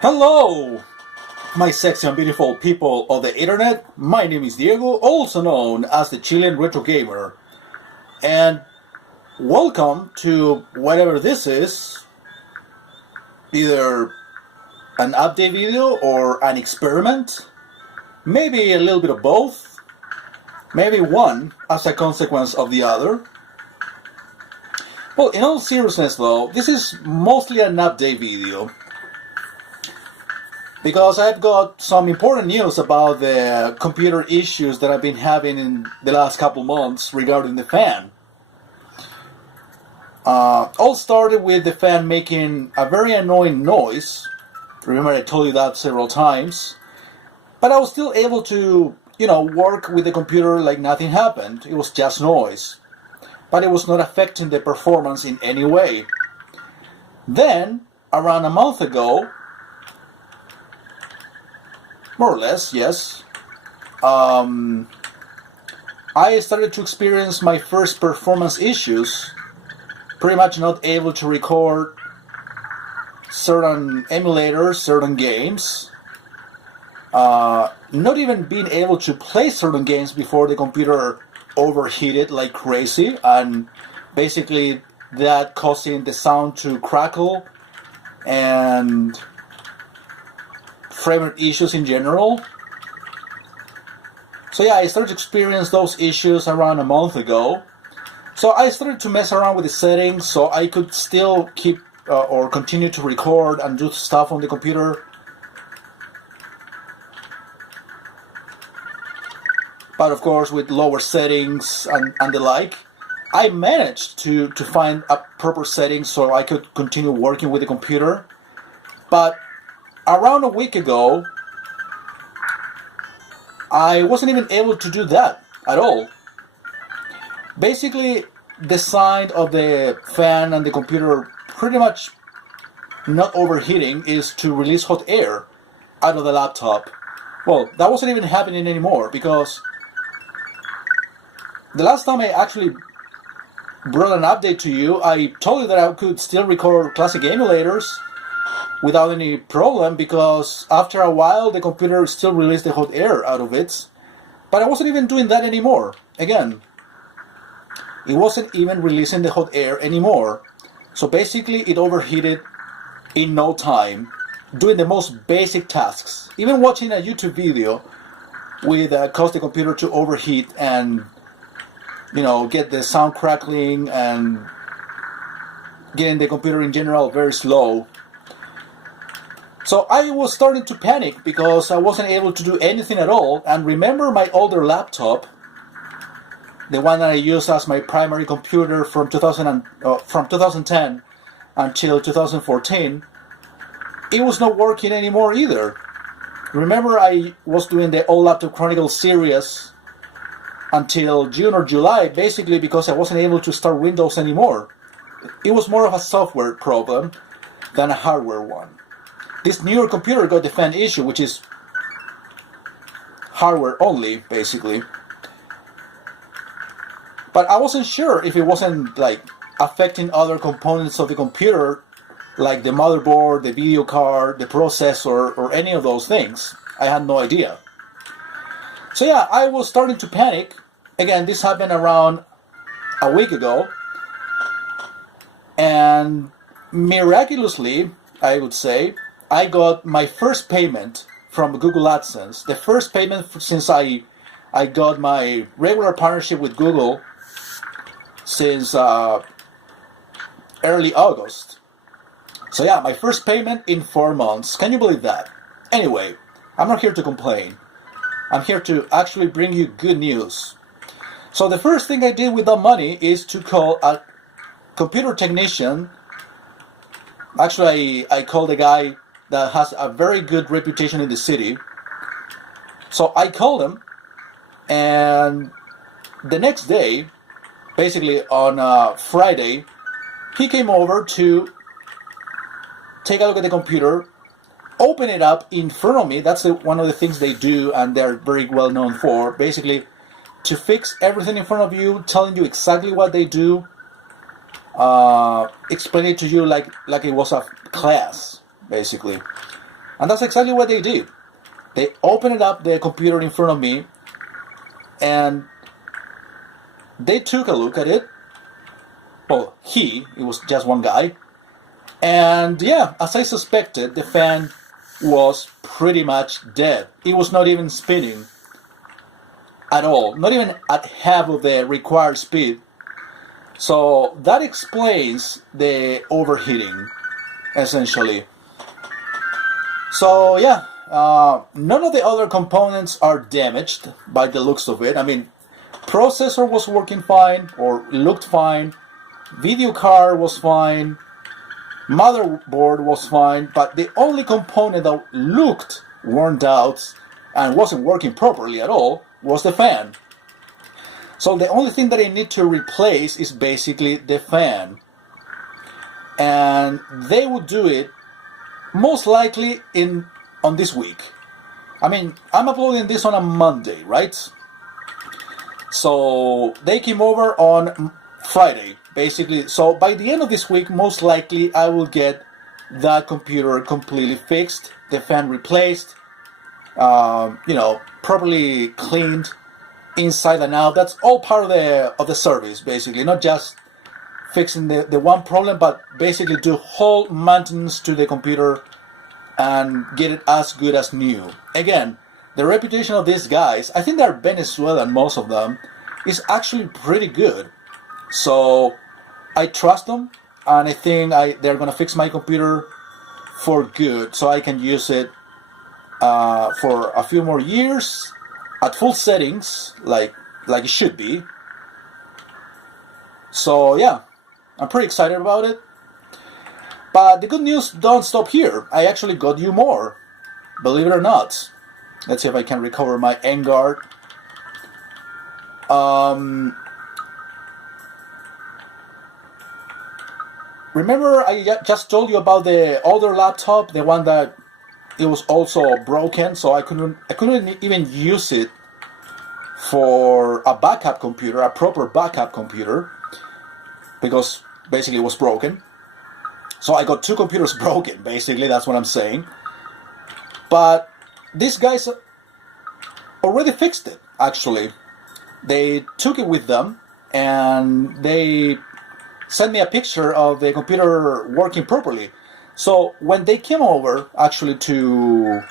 Hello, my sexy and beautiful people of the internet. My name is Diego, also known as the Chilean Retro Gamer, and welcome to whatever this is, either an update video or an experiment, maybe a little bit of both, maybe one as a consequence of the other. Well, in all seriousness though, this is mostly an update video, because I've got some important news about the computer issues that I've been having in the last couple months regarding the fan. All started with the fan making a very annoying noise. Remember, I told you that several times. But I was still able to, work with the computer like nothing happened. It was just noise. But it was not affecting the performance in any way. Then, around a month ago, more or less, yes. I started to experience my first performance issues, pretty much not able to record certain emulators, certain games, not even being able to play certain games before the computer overheated like crazy, and basically that causing the sound to crackle and frame rate issues in general. So yeah, I started to experience those issues around a month ago. So I started to mess around with the settings so I could still keep or continue to record and do stuff on the computer. But of course with lower settings and the like. I managed to find a proper setting so I could continue working with the computer. But around a week ago, I wasn't even able to do that at all. Basically, the sign of the fan and the computer pretty much not overheating is to release hot air out of the laptop. Well, that wasn't even happening anymore because the last time I actually brought an update to you, I told you that I could still record classic emulators without any problem, because after a while the computer still released the hot air out of it. But I wasn't even doing that anymore. Again, it wasn't even releasing the hot air anymore. So basically it overheated in no time, doing the most basic tasks. Even watching a YouTube video with caused the computer to overheat and get the sound crackling and getting the computer in general very slow. So I was starting to panic because I wasn't able to do anything at all. And remember my older laptop, the one that I used as my primary computer from 2010 until 2014, it was not working anymore either. Remember I was doing the Old Laptop Chronicles series until June or July, basically because I wasn't able to start Windows anymore. It was more of a software problem than a hardware one. This newer computer got the fan issue, which is hardware only, basically. But I wasn't sure if it wasn't affecting other components of the computer, like the motherboard, the video card, the processor, or any of those things. I had no idea. So yeah, I was starting to panic. Again, this happened around a week ago. And miraculously, I would say, I got my first payment from Google AdSense. The first payment since I got my regular partnership with Google since early August. So yeah, my first payment in 4 months. Can you believe that? Anyway, I'm not here to complain. I'm here to actually bring you good news. So the first thing I did with that money is to call a computer technician. Actually, I called a guy that has a very good reputation in the city. So I called him, and the next day, basically on Friday, he came over to take a look at the computer, open it up in front of me. That's one of the things they do, and they're very well known for. Basically, to fix everything in front of you, telling you exactly what they do, explain it to you like it was a class, basically. And that's exactly what they did. They opened up the computer in front of me, and they took a look at it. Well, it was just one guy. And yeah, as I suspected, the fan was pretty much dead. It was not even spinning at all, not even at half of the required speed. So that explains the overheating, essentially. So yeah, none of the other components are damaged by the looks of it. I mean, processor was working fine, or looked fine, video card was fine, motherboard was fine, but the only component that looked worn out and wasn't working properly at all was the fan. So the only thing that I need to replace is basically the fan. And they would do it most likely on this week. I mean, I'm uploading this on a Monday, right? So they came over on Friday, basically. So by the end of this week, most likely I will get that computer completely fixed, the fan replaced, properly cleaned inside and out. That's all part of the service, basically, not just fixing the one problem, but basically do whole maintenance to the computer and get it as good as new. Again, the reputation of these guys, I think they're Venezuelan, most of them, is actually pretty good. So I trust them, and I think they're gonna fix my computer for good, so I can use it for a few more years at full settings, like it should be. So yeah, I'm pretty excited about it. But the good news don't stop here. I actually got you more, believe it or not. Let's see if I can recover my N-Guard. Remember I just told you about the older laptop, the one that it was also broken, so I couldn't even use it for a backup computer, a proper backup computer, because basically it was broken. So I got two computers broken, basically, that's what I'm saying. But these guys already fixed it, actually. They took it with them, and they sent me a picture of the computer working properly. So when they came over, actually, to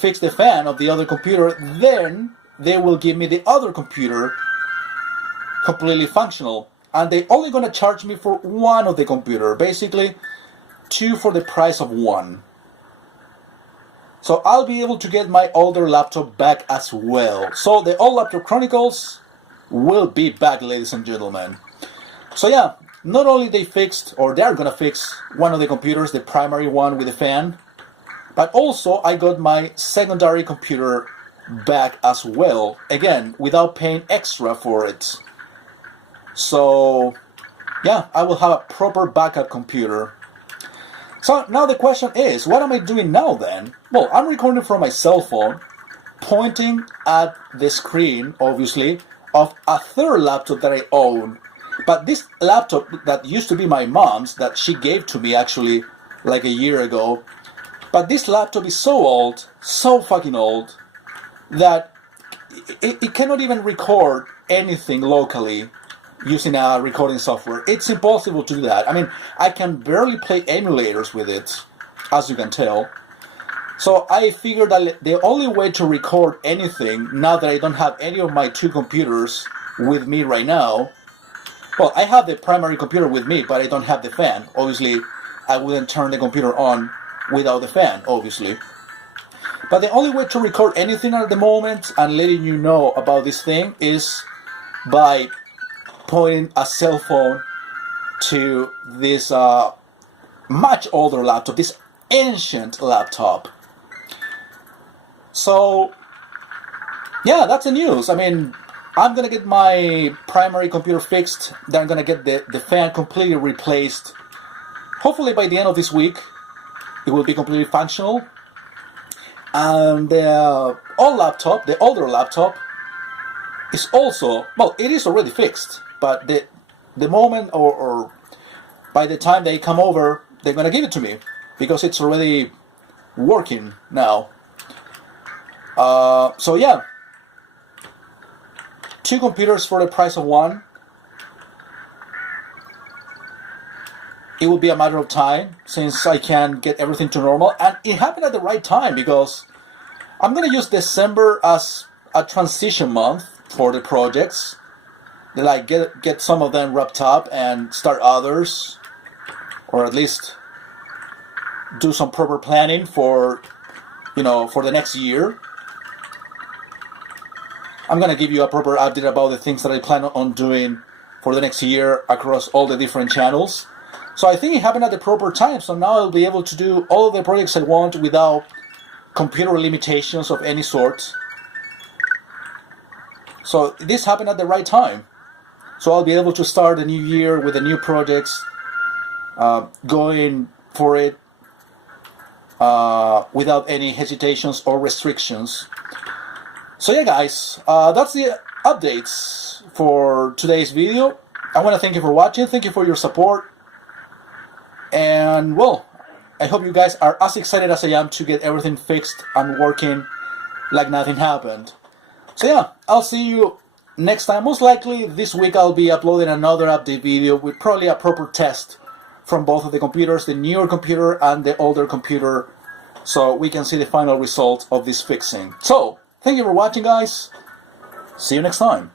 fix the fan of the other computer, then they will give me the other computer completely functional. And they're only going to charge me for one of the computer, basically two for the price of one. So I'll be able to get my older laptop back as well. So the Old Laptop Chronicles will be back, ladies and gentlemen. So yeah, not only they fixed, or they're gonna fix one of the computers, the primary one with the fan, but also I got my secondary computer back as well, again, without paying extra for it. So yeah, I will have a proper backup computer. So now the question is, what am I doing now then? Well, I'm recording from my cell phone, pointing at the screen, obviously, of a third laptop that I own. But this laptop that used to be my mom's, that she gave to me actually like a year ago, but this laptop is so old, so fucking old, that it cannot even record anything locally using a recording software. It's impossible to do that. I mean, I can barely play emulators with it, as you can tell. So I figured that the only way to record anything, now that I don't have any of my two computers with me right now, well, I have the primary computer with me, but I don't have the fan. Obviously, I wouldn't turn the computer on without the fan, obviously. But the only way to record anything at the moment and letting you know about this thing is by pointing a cell phone to this much older laptop, this ancient laptop. So, yeah, that's the news. I mean, I'm gonna get my primary computer fixed, then I'm gonna get the fan completely replaced. Hopefully by the end of this week, it will be completely functional. And the old laptop, the older laptop, is also, well, it is already fixed, but the moment or by the time they come over, they're gonna give it to me, because it's already working now. So yeah, 2 computers for the price of 1. It will be a matter of time since I can get everything to normal, and it happened at the right time because I'm gonna use December as a transition month for the projects. Like get some of them wrapped up and start others, or at least do some proper planning for for the next year. I'm gonna give you a proper update about the things that I plan on doing for the next year across all the different channels. So I think it happened at the proper time, so now I'll be able to do all of the projects I want without computer limitations of any sort. So this happened at the right time. So I'll be able to start a new year with the new projects, going for it without any hesitations or restrictions. So yeah guys, that's the updates for today's video. I want to thank you for watching, thank you for your support. And well, I hope you guys are as excited as I am to get everything fixed and working like nothing happened. So yeah, I'll see you next time. Most likely this week I'll be uploading another update video with probably a proper test from both of the computers, the newer computer and the older computer, so we can see the final result of this fixing. So, thank you for watching guys. See you next time.